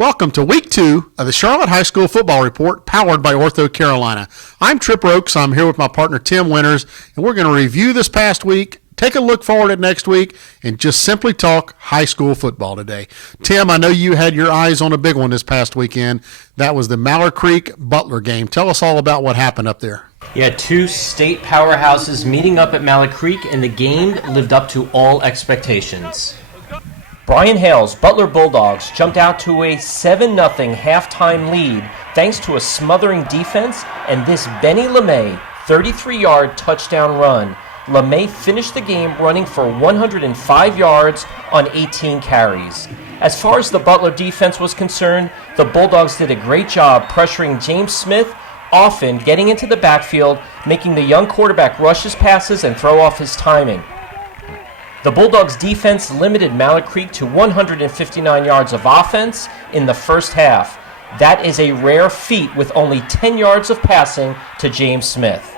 Welcome to week 2 of the Charlotte High School Football Report, powered by Ortho Carolina. I'm Tripp Roakes. I'm here with my partner Tim Winters, and we're going to review this past week, take a look forward at next week, and just simply talk high school football today. Tim, I know you had your eyes on a big one this past weekend. That was the Mallard Creek Butler game. Tell us all about what happened up there. Yeah, two state powerhouses meeting up at Mallard Creek, and the game lived up to all expectations. Brian Hale's Butler Bulldogs jumped out to a 7-0 halftime lead thanks to a smothering defense and this Benny LeMay 33-yard touchdown run. LeMay finished the game running for 105 yards on 18 carries. As far as the Butler defense was concerned, the Bulldogs did a great job pressuring James Smith, often getting into the backfield, making the young quarterback rush his passes and throw off his timing. The Bulldogs' defense limited Mallard Creek to 159 yards of offense in the first half. That is a rare feat with only 10 yards of passing to James Smith.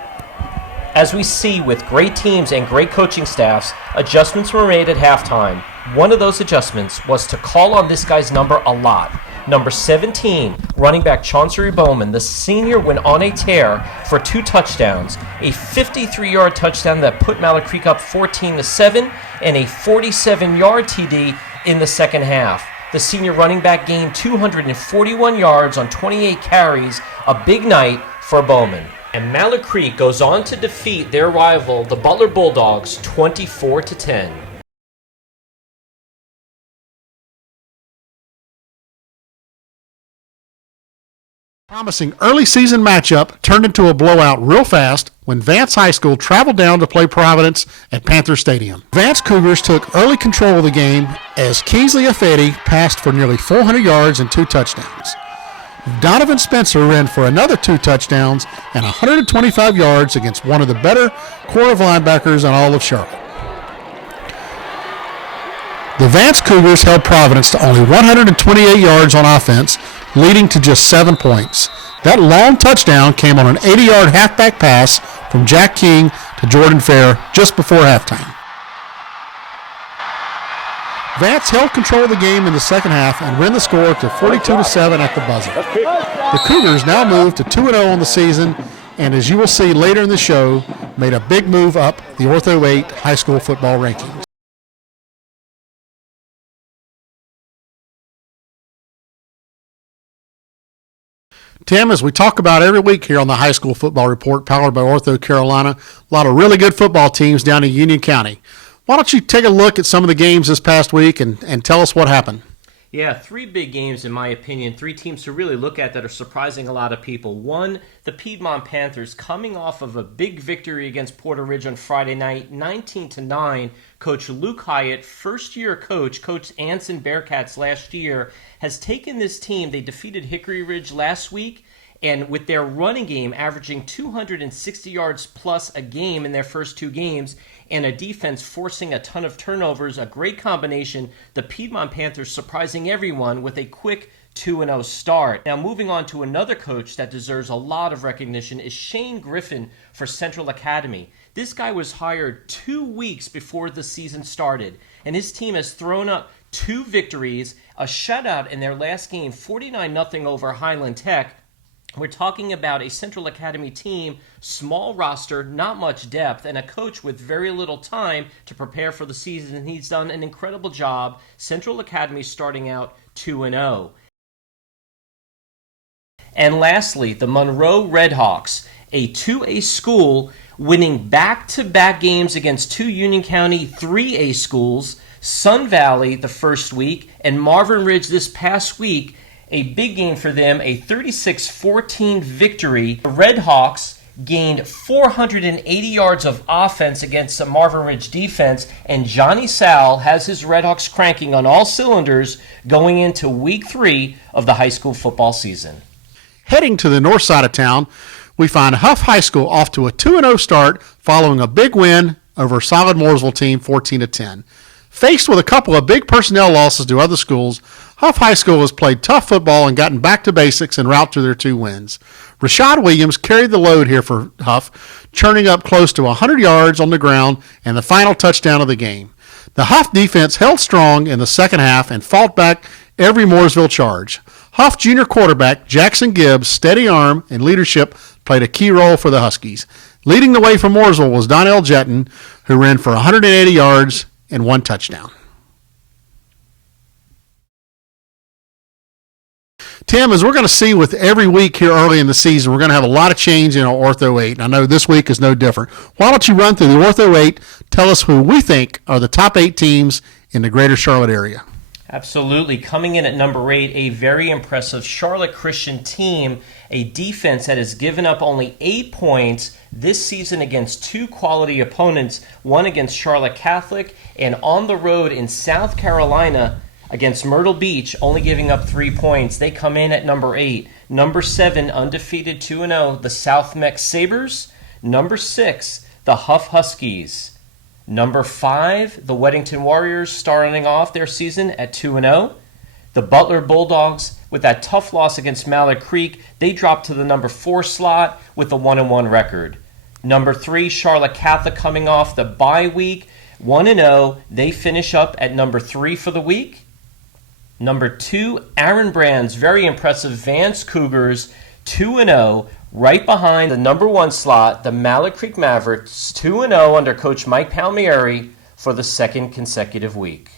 As we see with great teams and great coaching staffs, adjustments were made at halftime. One of those adjustments was to call on this guy's number a lot. Number 17, running back Chauncey Bowman, the senior, went on a tear for 2 touchdowns, a 53-yard touchdown that put Mallard Creek up 14-7, and a 47-yard TD in the second half. The senior running back gained 241 yards on 28 carries, a big night for Bowman. And Mallard Creek goes on to defeat their rival, the Butler Bulldogs, 24-10. Promising early season matchup turned into a blowout real fast when Vance High School traveled down to play Providence at Panther Stadium. Vance Cougars took early control of the game as Kingsley Affetti passed for nearly 400 yards and 2 touchdowns. Donovan Spencer ran for another 2 touchdowns and 125 yards against one of the better core of linebackers in all of Charlotte. The Vance Cougars held Providence to only 128 yards on offense, leading to just 7 points. That long touchdown came on an 80-yard halfback pass from Jack King to Jordan Fair just before halftime. Vance held control of the game in the second half and ran the score to 42-7 at the buzzer. The Cougars now move to 2-0 on the season, and as you will see later in the show, made a big move up the Ortho 8 high school football rankings. Tim, as we talk about every week here on the High School Football Report, powered by Ortho Carolina, a lot of really good football teams down in Union County. Why don't you take a look at some of the games this past week and tell us what happened? Yeah, 3 big games, in my opinion, 3 teams to really look at that are surprising a lot of people. One, the Piedmont Panthers, coming off of a big victory against Porter Ridge on Friday night, 19-9. Coach Luke Hyatt, first-year coach, coached Anson Bearcats last year, has taken this team. They defeated Hickory Ridge last week, and with their running game averaging 260 yards plus a game in their first 2 games, and a defense forcing a ton of turnovers, a great combination. The Piedmont Panthers surprising everyone with a quick 2-0 start. Now moving on to another coach that deserves a lot of recognition is Shane Griffin for Central Academy. This guy was hired 2 weeks before the season started, and his team has thrown up 2 victories, a shutout in their last game, 49-0 over Highland Tech. We're talking about a Central Academy team, small roster, not much depth, and a coach with very little time to prepare for the season, and he's done an incredible job. Central Academy starting out 2-0. And lastly, the Monroe Redhawks, a 2A school, winning back-to-back games against 2 Union County 3A schools, Sun Valley the first week, and Marvin Ridge this past week. A big game for them, a 36-14 victory. The Redhawks gained 480 yards of offense against the Marvin Ridge defense, and Johnny Sal has his Redhawks cranking on all cylinders going into week 3 of the high school football season. Heading to the north side of town, we find Huff High School off to a 2-0 start following a big win over Solid Mooresville team 14-10. Faced with a couple of big personnel losses to other schools, Huff High School has played tough football and gotten back to basics en route to their 2 wins. Rashad Williams carried the load here for Huff, churning up close to 100 yards on the ground and the final touchdown of the game. The Huff defense held strong in the second half and fought back every Mooresville charge. Huff Junior quarterback Jackson Gibbs' steady arm and leadership played a key role for the Huskies. Leading the way for Mooresville was Donnell Jetton, who ran for 180 yards and 1 touchdown. Tim, as we're going to see with every week here early in the season, we're going to have a lot of change in our Ortho 8. I know this week is no different. Why don't you run through the Ortho 8, tell us who we think are the top 8 teams in the greater Charlotte area. Absolutely. Coming in at number 8, a very impressive Charlotte Christian team, a defense that has given up only 8 points this season against 2 quality opponents, one against Charlotte Catholic and on the road in South Carolina against Myrtle Beach, only giving up 3 points. They come in at number 8. Number 7, undefeated 2-0, the South Meck Sabres. Number 6, the Huff Huskies. Number 5, the Weddington Warriors, starting off their season at 2-0. The Butler Bulldogs, with that tough loss against Mallard Creek, they dropped to the number 4 slot with a 1-1 record. Number 3, Charlotte Catholic, coming off the bye week, 1-0. They finish up at number 3 for the week. Number 2, Aaron Brand's very impressive Vance Cougars, 2-0, right behind the number 1 slot, the Mallard Creek Mavericks, 2-0 under Coach Mike Palmieri for the 2nd consecutive week.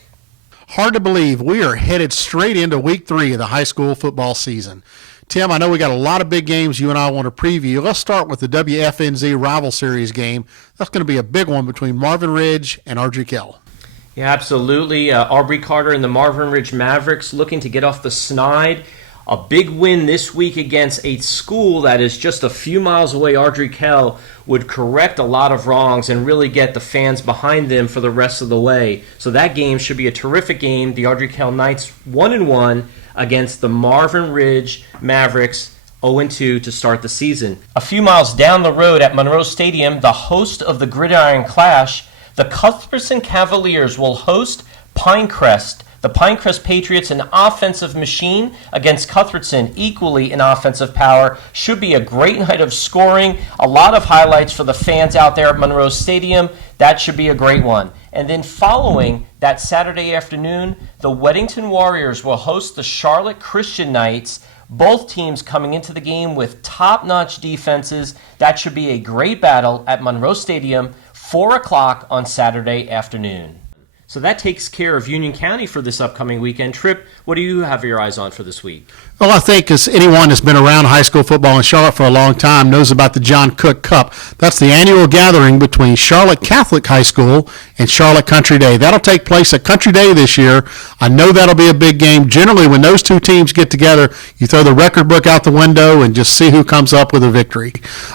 Hard to believe we are headed straight into week 3 of the high school football season. Tim, I know we got a lot of big games you and I want to preview. Let's start with the WFNZ Rival Series game. That's going to be a big one between Marvin Ridge and Ardrey Kell. Yeah, absolutely. Aubrey Carter and the Marvin Ridge Mavericks looking to get off the snide. A big win this week against a school that is just a few miles away. Ardrey Kell would correct a lot of wrongs and really get the fans behind them for the rest of the way. So that game should be a terrific game. The Ardrey Kell Knights 1-1 against the Marvin Ridge Mavericks, 0-2 to start the season. A few miles down the road at Monroe Stadium, the host of the Gridiron Clash, the Cuthbertson Cavaliers will host Pinecrest. The Pinecrest Patriots, an offensive machine against Cuthbertson, equally in offensive power. Should be a great night of scoring. A lot of highlights for the fans out there at Monroe Stadium. That should be a great one. And then following that Saturday afternoon, the Weddington Warriors will host the Charlotte Christian Knights. Both teams coming into the game with top-notch defenses. That should be a great battle at Monroe Stadium, 4 o'clock on Saturday afternoon. So that takes care of Union County for this upcoming weekend. Tripp, what do you have your eyes on for this week? Well, I think as anyone that's been around high school football in Charlotte for a long time knows about the John Cook Cup. That's the annual gathering between Charlotte Catholic High School and Charlotte Country Day. That'll take place at Country Day this year. I know that'll be a big game. Generally, when those two teams get together, you throw the record book out the window and just see who comes up with a victory.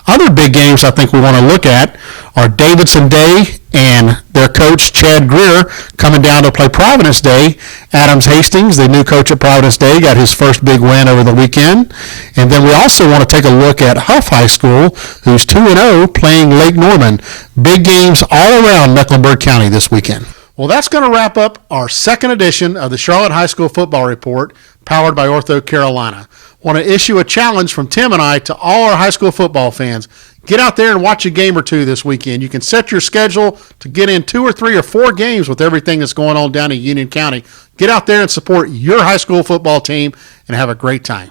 Other big games I think we want to look at are Davidson Day and their coach, Chad Greer, coming down to play Providence Day. Adams Hastings, the new coach at Providence Day, got his first big win over the weekend. And then we also want to take a look at Huff High School, who's 2-0, playing Lake Norman. Big games all around Mecklenburg County this weekend. Well, that's going to wrap up our second edition of the Charlotte High School Football Report, powered by Ortho Carolina. Want to issue a challenge from Tim and I to all our high school football fans. Get out there and watch a game or two this weekend. You can set your schedule to get in 2 or 3 or 4 games with everything that's going on down in Union County. Get out there and support your high school football team and have a great time.